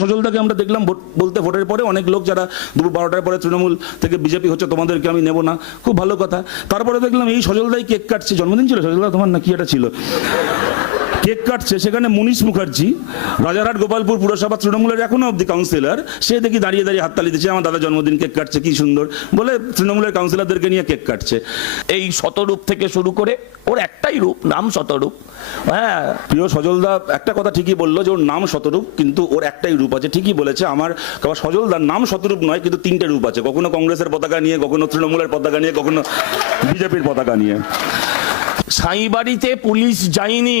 সজলদাকে আমরা দেখলাম বলতে ভোটের পরে অনেক লোক যারা দুপুর 12টার পরে তৃণমূল থেকে বিজেপি হচ্ছে তোমাদেরকে আমি নেব না, খুব ভালো কথা। তারপরে দেখলাম এই সজলদাই কেক কাটছে, জন্মদিন ছিল সজলদা তোমার না কি এটা ছিল, কেক কাটছে, সেখানে মুনিশ মুখার্জি রাজারহাট গোপালপুর পুরসভা তৃণমূলের এখনো অব্দি কাউন্সিলর, সে দেখি দাঁড়িয়ে দাঁড়িয়ে হাততালি দিচ্ছে, আমার দাদা জন্মদিন কেক কাটছে কি সুন্দর বলে তৃণমূলের কাউন্সিলরদেরকে নিয়ে কেক কাটছে। এই শতরূপ থেকে শুরু করে ওর একটাই রূপ, নাম শতরূপ। হ্যাঁ, প্রিয় সজলদা একটা কথা ঠিকই বললো যে ওর নাম শতরূপ, কিন্তু ওর একটাই রূপ আছে, ঠিকই বলেছে। আমার সজলদার নাম শতরূপ নয়, কিন্তু তিনটে রূপ আছে, কখনো কংগ্রেসের পতাকা নিয়ে, কখনো তৃণমূলের পতাকা নিয়ে, কখনো বিজেপির পতাকা নিয়ে। সাঁইবাড়িতে পুলিশ যায়নি,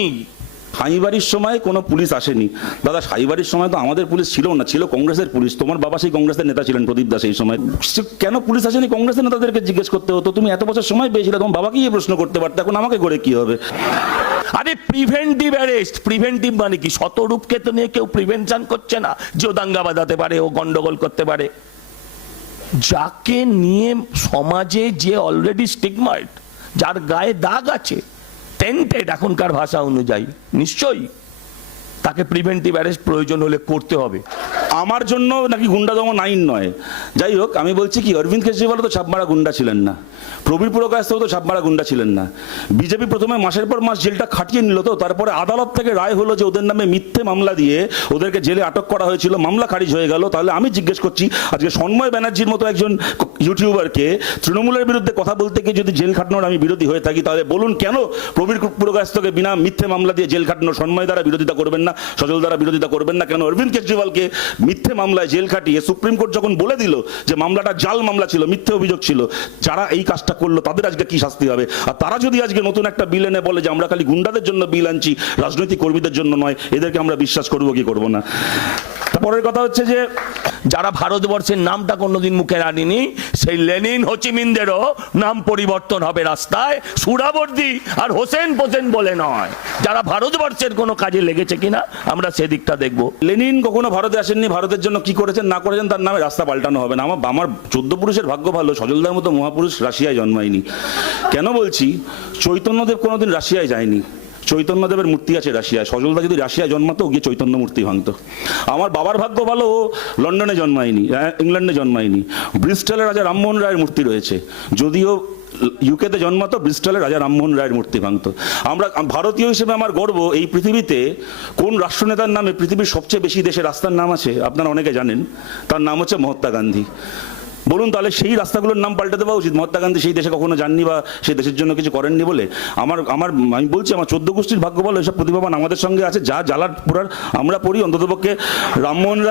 সাঁইবাড়ির সময় কোনো পুলিশ আসেনি দাদা, সাঁইবাড়ির সময় তো আমাদের পুলিশ ছিল না, ছিল কংগ্রেসের পুলিশ। তোমার বাবা সেই কংগ্রেসের নেতা ছিলেন প্রদীপ দাস, এই সময় কেন পুলিশ আসেনি কংগ্রেসের নেতাদেরকে জিজ্ঞেস করতে হতো। তুমি এত বছর সময় পেয়েছিলে, তোমার বাবাকে এই প্রশ্ন করতে পারতে, এখন আমাকে করে কি হবে? আরে প্রিভেন্টিভ অ্যারেস্ট, প্রিভেন্টিভ মানে কি? শতরূপকে তো নিয়ে কেউ প্রিভেনশন করছে না যে ও দাঙ্গা বাঁধাতে পারে, ও গন্ডগোল করতে পারে। যাকে নিয়ে সমাজে যে অলরেডি স্টিগমাইড, যার গায়ে দাগ আছে, টেন্টেড এখনকার ভাষা অনুযায়ী, নিশ্চয়ই তাকে প্রিভেন্টিভ অ্যারেস্ট প্রয়োজন হলে করতে হবে। আমার জন্য নাকি গুন্ডা দমন আইন নয়, যাই হোক আমি বলছি কি, অরবিন্দ কেজরিওয়ালও তো ছাপমারা গুন্ডা ছিলেন না, প্রবীর পুরকায়স্থও তো ছাপমারা গুন্ডা ছিলেন না। বিজেপি প্রথমে মাসের পর মাস জেলটা খাটিয়ে নিল, তো তারপরে আদালত থেকে রায় হলো যে ওদের নামে মিথ্যে মামলা দিয়ে ওদেরকে জেলে আটক করা হয়েছিল, মামলা খারিজ হয়ে গেল। তাহলে আমি জিজ্ঞেস করছি, আজকে সন্ময় ব্যানার্জির মতো একজন ইউটিউবারকে তৃণমূলের বিরুদ্ধে কথা বলতে গিয়ে যদি জেল খাটানোর আমি বিরোধী হয়ে থাকি, তাহলে বলুন কেন প্রবীর পুরকায়স্থকে বিনা মিথ্যে মামলা দিয়ে জেল খাটানোর সন্ময় দ্বারা বিরোধিতা করবেন না, সজল দ্বারা বিরোধিতা করবেন না? কেন অরবিন্দ কেজরিওয়ালকে মিথ্যে মামলায় জেল খাটিয়ে সুপ্রিম কোর্ট যখন বলে দিল যে মামলাটা জাল মামলা ছিল, মিথ্যে অভিযোগ ছিল, যারা এই কাজটা করলো তাদের আজকে কি শাস্তি হবে? আর তারা যদি আজকে নতুন একটা বিল এনে বলে যে আমরা খালি গুন্ডাদের জন্য বিল আনছি, রাজনৈতিক কর্মীদের জন্য নয়, এদেরকে আমরা বিশ্বাস করবো কি করবো না? তারপরের কথা হচ্ছে যে যারা ভারতবর্ষের নামটা কোনোদিন মুখে আনেনি, সেই লেনিন হোচিমিনদেরও নাম পরিবর্তন হবে রাস্তায়, সুরাবর্দি আর হোসেন পোসেন বলে নয়। যারা ভারতবর্ষের কোনো কাজে লেগেছে কিনা আমরা সেদিকটা দেখবো। লেনিন কখনো ভারতে আসেননি, ভারতের জন্য কি করেছেন না করেছেন তার নামে রাস্তা পাল্টানো হবে না। আমার 14 পুরুষের ভাগ্য ভালো, সজলদার মতো মহাপুরুষ রাশিয়ায় জন্মায়নি। কেন বলছি, চৈতন্যদেব কোনোদিন রাশিয়ায় যায়নি, চৈতন্যদেবের মূর্তি আছে রাশিয়ায়। সজলদা যদি রাশিয়ায় জন্মাতো, গিয়ে চৈতন্য মূর্তি ভাঙতো। আমার বাবার ভাগ্য ভালো, ও লন্ডনে জন্মায়নি, ইংল্যান্ডে জন্মায়নি। ব্রিস্টলের রাজা রামমোহন রায়ের মূর্তি রয়েছে, যদিও ইউকেতে জন্মাতো, ব্রিস্টলের রাজা রামমোহন রায়ের মূর্তি ভাঙতো। আমরা ভারতীয় হিসেবে আমার গর্ব, এই পৃথিবীতে কোন রাষ্ট্রনেতার নামে পৃথিবীর সবচেয়ে বেশি দেশে রাস্তার নাম আছে আপনারা অনেকে জানেন, তার নাম হচ্ছে মহাত্মা গান্ধী। বলুন তাহলে সেই রাস্তাগুলোর নাম পাল্টে দেওয়া উচিত? মহাত্মা গান্ধী সেই দেশে কখনো যাননি বা সেই দেশের জন্য কিছু করেননি বলে? আমি বলছি আমার 14 গোষ্ঠীর ভাগ্য ভালো, এসব প্রতিভাবান আমাদের সঙ্গে আছে, যা জ্বালার পুরার আমরা পড়ি, অন্ততপক্ষে রামমোহন রায়